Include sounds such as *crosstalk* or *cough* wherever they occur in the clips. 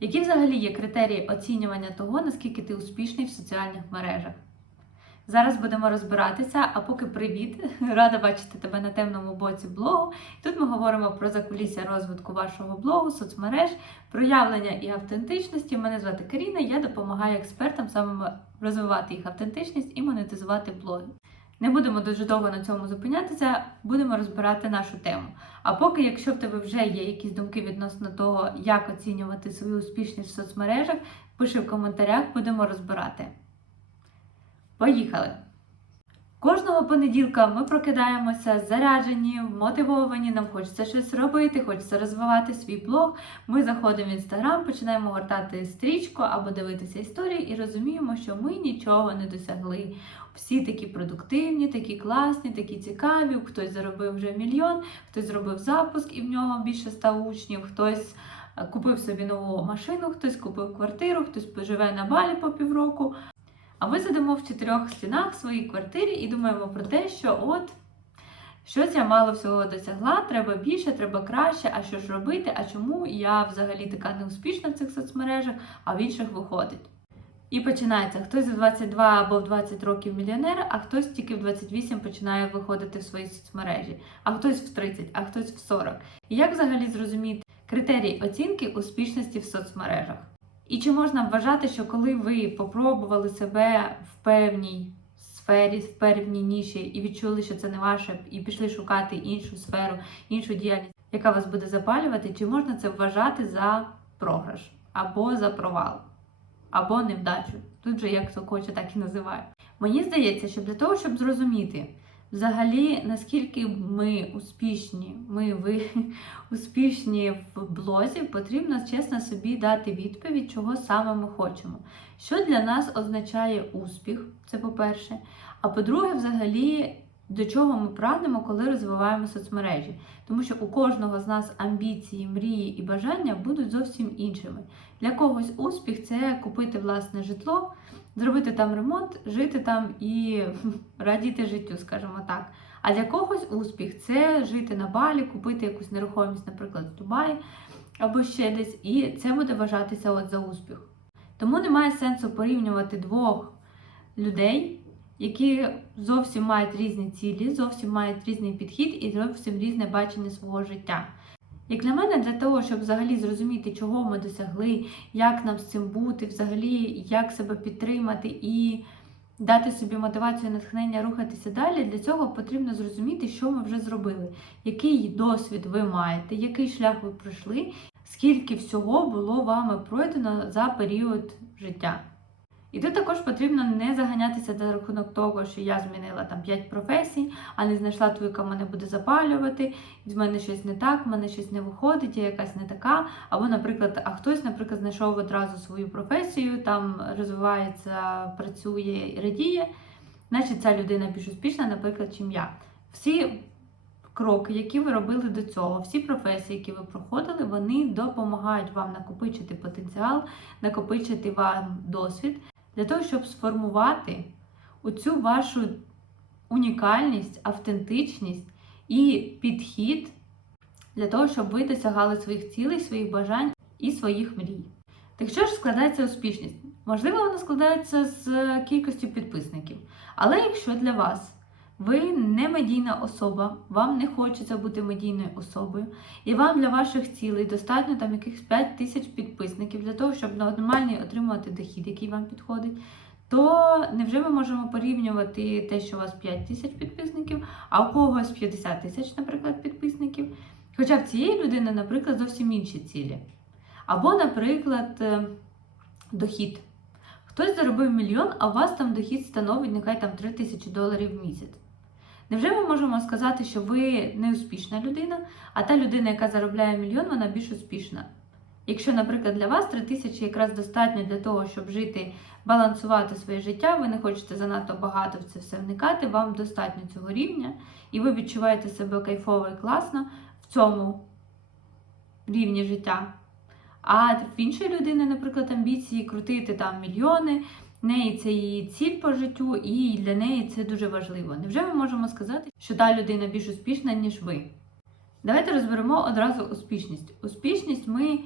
Які взагалі є критерії оцінювання того, наскільки ти успішний в соціальних мережах? Зараз будемо розбиратися, а поки привіт! *laughs* Рада бачити тебе на темному боці блогу. Тут ми говоримо про закулісся розвитку вашого блогу, соцмереж, проявлення і автентичності. Мене звати Каріна, я допомагаю експертам саме розвивати їх автентичність і монетизувати блоги. Не будемо дуже довго на цьому зупинятися, будемо розбирати нашу тему. А поки, якщо в тебе вже є якісь думки відносно того, як оцінювати свою успішність в соцмережах, пиши в коментарях, будемо розбирати. Поїхали! Кожного понеділка ми прокидаємося заряджені, мотивовані, нам хочеться щось робити, хочеться розвивати свій блог. Ми заходимо в інстаграм, починаємо гортати стрічку або дивитися історії і розуміємо, що ми нічого не досягли. Всі такі продуктивні, такі класні, такі цікаві. Хтось заробив вже мільйон, хтось зробив запуск і в нього більше ста учнів, хтось е, купив собі нову машину, хтось купив квартиру, хтось живе на балі по півроку. А ми сидимо в чотирьох стінах в своїй квартирі і думаємо про те, що от щось я мало всього досягла, треба більше, треба краще, а що ж робити, а чому я взагалі така неуспішна в цих соцмережах, а в інших виходить. І починається хтось в 22 або в 20 років мільйонер, а хтось тільки в 28 починає виходити в свої соцмережі, а хтось в 30, а хтось в 40. І як взагалі зрозуміти критерії оцінки успішності в соцмережах? І чи можна вважати, що коли ви попробували себе в певній сфері, в певній ніші і відчули, що це не ваше, і пішли шукати іншу сферу, іншу діяльність, яка вас буде запалювати, чи можна це вважати за програш або за провал, або невдачу? Тут же як хто хоче, так і називає. Мені здається, що для того, щоб зрозуміти, взагалі, наскільки ми успішні, ми ви *laughs* успішні в блозі, потрібно чесно собі дати відповідь, чого саме ми хочемо. Що для нас означає успіх, це по-перше. А по-друге, взагалі, до чого ми прагнемо, коли розвиваємо соцмережі. Тому що у кожного з нас амбіції, мрії і бажання будуть зовсім іншими. Для когось успіх це купити власне житло, зробити там ремонт, жити там і *laughs* радіти життю, скажімо так. А для когось успіх це жити на балі, купити якусь нерухомість, наприклад, в Дубаї або ще десь, і це буде вважатися от за успіх. Тому немає сенсу порівнювати двох людей, які зовсім мають різні цілі, зовсім мають різний підхід і зовсім різне бачення свого життя. Як для мене, для того, щоб взагалі зрозуміти, чого ми досягли, як нам з цим бути, взагалі, як себе підтримати і дати собі мотивацію, натхнення рухатися далі, для цього потрібно зрозуміти, що ми вже зробили, який досвід ви маєте, який шлях ви пройшли, скільки всього було вами пройдено за період життя. І тут також потрібно не заганятися за рахунок того, що я змінила там 5 професій, а не знайшла ту, яка мене буде запалювати, з мене щось не так, в мене щось не виходить, я якась не така. Або, наприклад, а хтось, наприклад, знайшов одразу свою професію, там розвивається, працює і радіє, значить ця людина більш успішна, наприклад, чим я. Всі кроки, які ви робили до цього, всі професії, які ви проходили, вони допомагають вам накопичити потенціал, накопичити вам досвід для того, щоб сформувати оцю вашу унікальність, автентичність і підхід для того, щоб ви досягали своїх цілей, своїх бажань і своїх мрій. Так що ж складається успішність? Можливо, вона складається з кількістю підписників. Але якщо для вас ви не медійна особа, вам не хочеться бути медійною особою, і вам для ваших цілей достатньо там якихось 5 тисяч підписників для того, щоб нормальний отримувати дохід, який вам підходить, то невже ми можемо порівнювати те, що у вас 5 тисяч підписників, а у когось 50 тисяч, наприклад, підписників? Хоча в цієї людини, наприклад, зовсім інші цілі. Або, наприклад, е, дохід. Хтось заробив мільйон, а у вас там дохід становить нехай там 3 тисячі доларів в місяць. Невже ми можемо сказати, що ви не успішна людина, а та людина, яка заробляє мільйон, вона більш успішна? Якщо, наприклад, для вас 3 тисячі якраз достатньо для того, щоб жити, балансувати своє життя, ви не хочете занадто багато в це все вникати, вам достатньо цього рівня, і ви відчуваєте себе кайфово і класно в цьому рівні життя. А в іншої людини, наприклад, амбіції крутити там мільйони, неї це її ціль по життю, і для неї це дуже важливо. Невже ми можемо сказати, що та людина більш успішна, ніж ви? Давайте розберемо одразу успішність. Успішність ми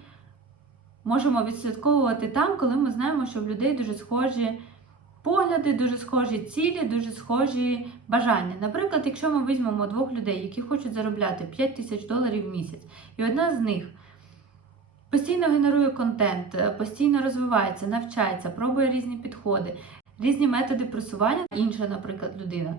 можемо відслідковувати там, коли ми знаємо, що в людей дуже схожі погляди, дуже схожі цілі, дуже схожі бажання. Наприклад, якщо ми візьмемо двох людей, які хочуть заробляти 5 тисяч доларів в місяць, і одна з них постійно генерує контент, е, постійно розвивається, навчається, пробує різні підходи, різні методи просування, інша, наприклад, людина.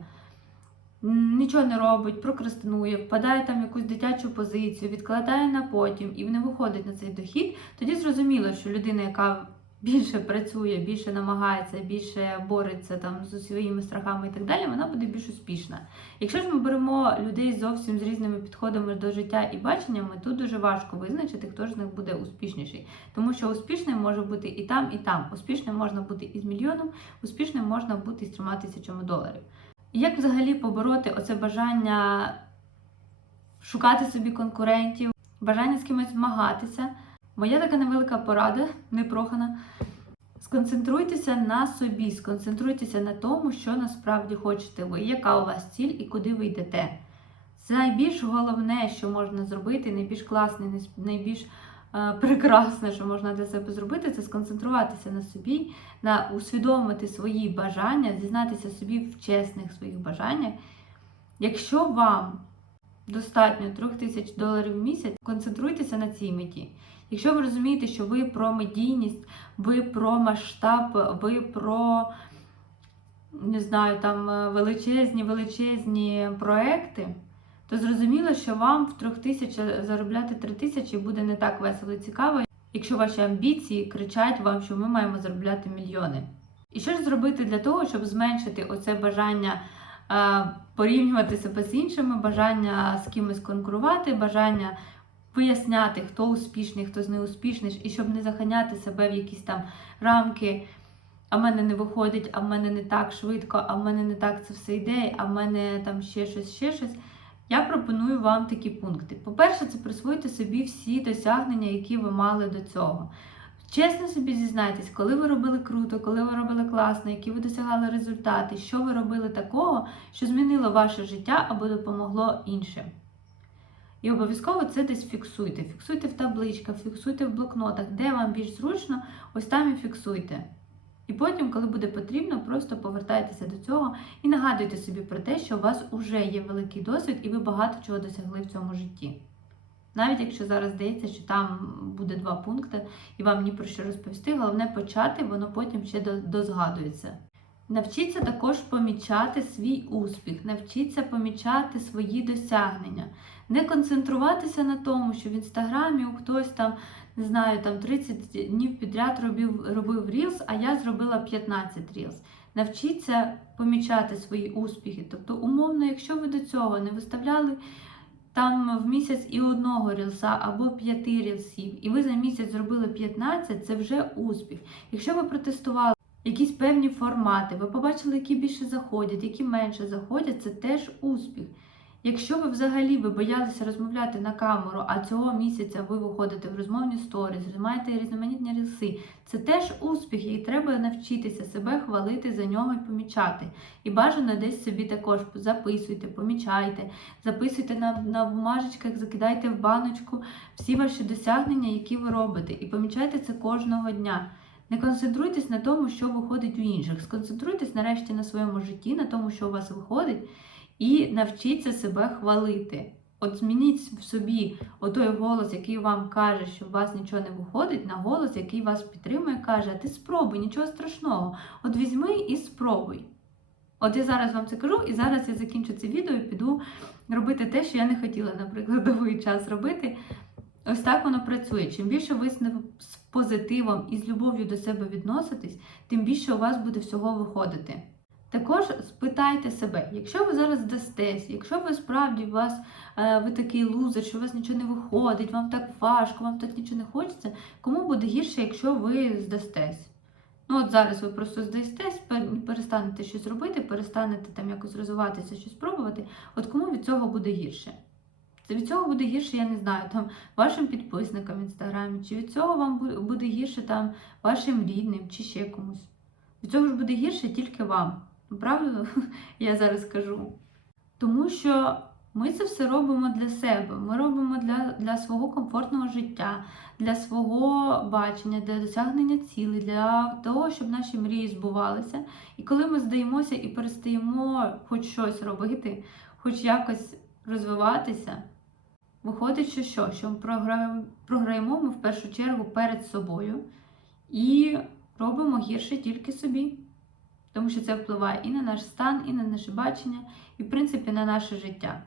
Нічого не робить, прокрастинує, впадає там в якусь дитячу позицію, відкладає на потім і не виходить на цей дохід, тоді зрозуміло, що людина, яка більше працює, більше намагається, більше бореться там з своїми страхами і так далі, вона буде більш успішна. Якщо ж ми беремо людей зовсім з різними підходами до життя і баченнями, тут дуже важко визначити, хто ж з них буде успішніший. Тому що успішним може бути і там, і там. Успішним можна бути і з мільйоном, успішним можна бути і з трьома тисячами доларів. Як взагалі побороти оце бажання шукати собі конкурентів, бажання з кимось змагатися? Моя така невелика порада, непрохана. Сконцентруйтеся на собі, сконцентруйтеся на тому, що насправді хочете ви, яка у вас ціль і куди ви йдете. Це найбільш головне, що можна зробити, найбільш класне, найбільш е, прекрасне, що можна для себе зробити, це сконцентруватися на собі, на усвідомити свої бажання, зізнатися собі в чесних своїх бажаннях. Якщо вам достатньо 3000 доларів в місяць, концентруйтеся на цій меті. Якщо ви розумієте, що ви про медійність, ви про масштаб, ви про не знаю, там е, величезні, величезні проекти, то зрозуміло, що вам в трьох тисяч заробляти три тисячі буде не так весело і цікаво, якщо ваші амбіції кричать вам, що ми маємо заробляти мільйони. І що ж зробити для того, щоб зменшити оце бажання е, порівнювати себе з іншими, бажання з кимось конкурувати, бажання поясняти, хто успішний, хто з неуспішний, і щоб не заганяти себе в якісь там рамки. А в мене не виходить, а в мене не так швидко, а в мене не так це все йде, а в мене там ще щось, ще щось. Я пропоную вам такі пункти. По-перше, це присвоїти собі всі досягнення, які ви мали до цього. Чесно собі зізнайтесь, коли ви робили круто, коли ви робили класно, які ви досягали результати, що ви робили такого, що змінило ваше життя або допомогло іншим. І обов'язково це десь фіксуйте. Фіксуйте в табличках, фіксуйте в блокнотах, де вам більш зручно, ось там і фіксуйте. І потім, коли буде потрібно, просто повертайтеся до цього і нагадуйте собі про те, що у вас вже є великий досвід і ви багато чого досягли в цьому житті. Навіть якщо зараз здається, що там буде два пункти і вам ні про що розповісти, головне почати, воно потім ще дозгадується. Навчіться також помічати свій успіх, навчіться помічати свої досягнення, не концентруватися на тому, що в інстаграмі хтось там, не знаю, там 30 днів підряд робив, робив Reels, а я зробила 15 Reels. Навчіться помічати свої успіхи. Тобто, умовно, якщо ви до цього не виставляли там в місяць і одного рілса або п'яти рілсів, і ви за місяць зробили 15, це вже успіх. Якщо ви протестували якісь певні формати, ви побачили, які більше заходять, які менше заходять, це теж успіх. Якщо ви взагалі ви боялися розмовляти на камеру, а цього місяця ви виходите в розмовні сторіс, маєте різноманітні рілси, це теж успіх, і треба навчитися себе хвалити за нього і помічати. І бажано десь собі також записуйте, помічайте, записуйте на, на бумажечках, закидайте в баночку всі ваші досягнення, які ви робите, і помічайте це кожного дня. Не концентруйтесь на тому, що виходить у інших. Сконцентруйтесь нарешті на своєму житті, на тому, що у вас виходить, і навчіться себе хвалити. От змініть в собі отой голос, який вам каже, що у вас нічого не виходить, на голос, який вас підтримує, каже: а ти спробуй, нічого страшного. От візьми і спробуй. От я зараз вам це кажу, і зараз я закінчу це відео і піду робити те, що я не хотіла, наприклад, *laughs* довгий час робити. Ось так воно працює. Чим більше ви з позитивом і з любов'ю до себе відноситесь, тим більше у вас буде всього виходити. Також спитайте себе, якщо ви зараз здастесь, якщо ви справді вас е, ви такий лузер, що у вас нічого не виходить, вам так важко, вам так нічого не хочеться, кому буде гірше, якщо ви здастесь? Ну от зараз ви просто здастесь, перестанете щось робити, перестанете там якось розвиватися, щось пробувати. От кому від цього буде гірше? Це від цього буде гірше, я не знаю, там вашим підписникам в інстаграмі, чи від цього вам буде гірше там вашим рідним, чи ще комусь. Від цього ж буде гірше тільки вам. Правильно, *laughs* я зараз кажу. Тому що Ми це все робимо для себе. Ми робимо для, для свого комфортного життя, для свого бачення, для досягнення цілей, для того, щоб наші мрії збувалися. І коли ми здаємося і перестаємо хоч щось робити, хоч якось розвиватися, виходить, що що? Що ми програємо, програємо ми в першу чергу перед собою і робимо гірше тільки собі. Тому що це впливає і на наш стан, і на наше бачення, і в принципі на наше життя.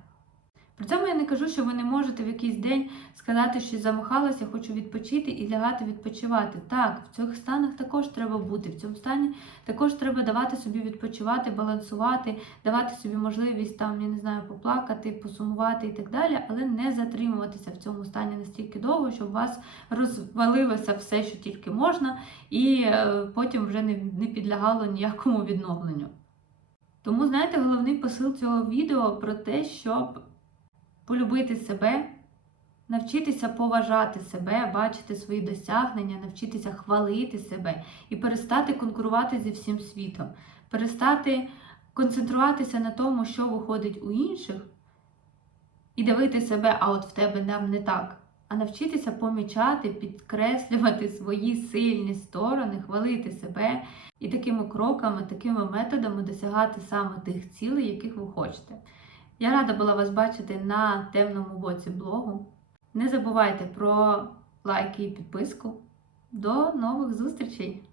При цьому я не кажу, що ви не можете в якийсь день сказати, що замахалася, хочу відпочити і лягати відпочивати. Так, в цих станах також треба бути. В цьому стані також треба давати собі відпочивати, балансувати, давати собі можливість там, я не знаю, поплакати, посумувати і так далі, але не затримуватися в цьому стані настільки довго, щоб у вас розвалилося все, що тільки можна, і е, потім вже не, не підлягало ніякому відновленню. Тому, знаєте, головний посил цього відео про те, щоб полюбити себе, навчитися поважати себе, бачити свої досягнення, навчитися хвалити себе і перестати конкурувати зі всім світом, перестати концентруватися на тому, що виходить у інших, і дивити себе, а от в тебе нам не так. А навчитися помічати, підкреслювати свої сильні сторони, хвалити себе і такими кроками, такими методами досягати саме тих цілей, яких ви хочете. Я рада була вас бачити на темному боці блогу. Не забувайте про лайки і підписку. До нових зустрічей!